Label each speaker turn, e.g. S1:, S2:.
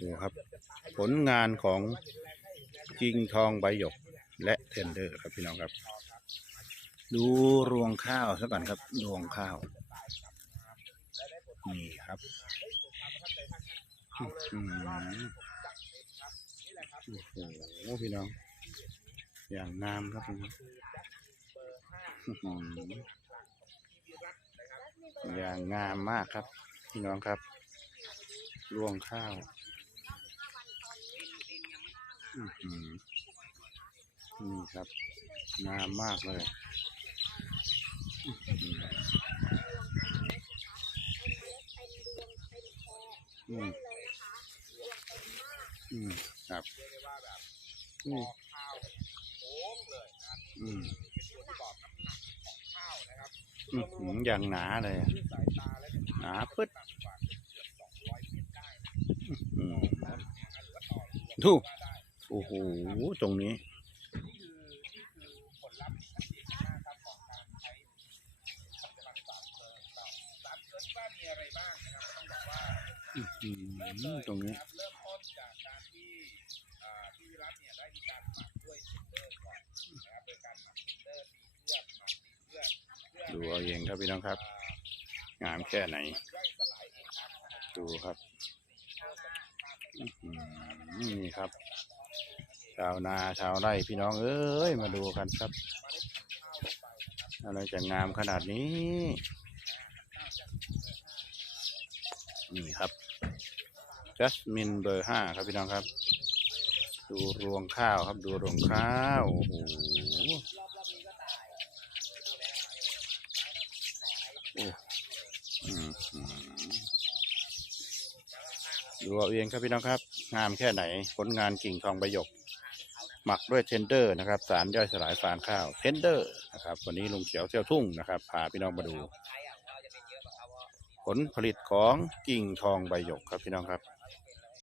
S1: ดูครับ ผลงานของจิงทองใบหยกและเทนเดอร์ครับพี่น้องครับ ดูรวงข้าวซะก่อนครับรวงข้าวนี่ครับอื้อหือโอ้โหพี่น้อง อย่างงามครับพี่น้องอย่างงามมากครับ พี่น้องครับรวงข้าว นี่ครับงามมากเลยอื้อหืออืมอืมครับอืมอืมอื้อหืออย่างหนาเลยอะหนาปึ๊ดอืมดูโอ้โห ตรงนี้ ตรงนี้ดูเอาเองครับพี่น้องครับ งามแค่ไหน ดูครับ นี่ครับ ชาวนาชาวไร่พี่น้องเอ้ยมาดูกันครับ อะไรจะงามขนาดนี้ นี่ครับจัสมินเบอร์ห้าครับพี่น้องครับ ดูรวงข้าวครับดูรวงข้าวโอ้โหโอ้อือ ดูเอาเองครับพี่น้องครับ งามแค่ไหนผลงานกิ่งทองใบหยก หมักด้วยเทนเดอร์นะครับ สารย่อยสลายฟางข้าวเทนเดอร์นะครับวันนี้ลุงเขียวเที่ยวทุ่งนะครับพาพี่น้องมาดู ผลผลิตของกิ่งทองใบหยกครับพี่น้องครับ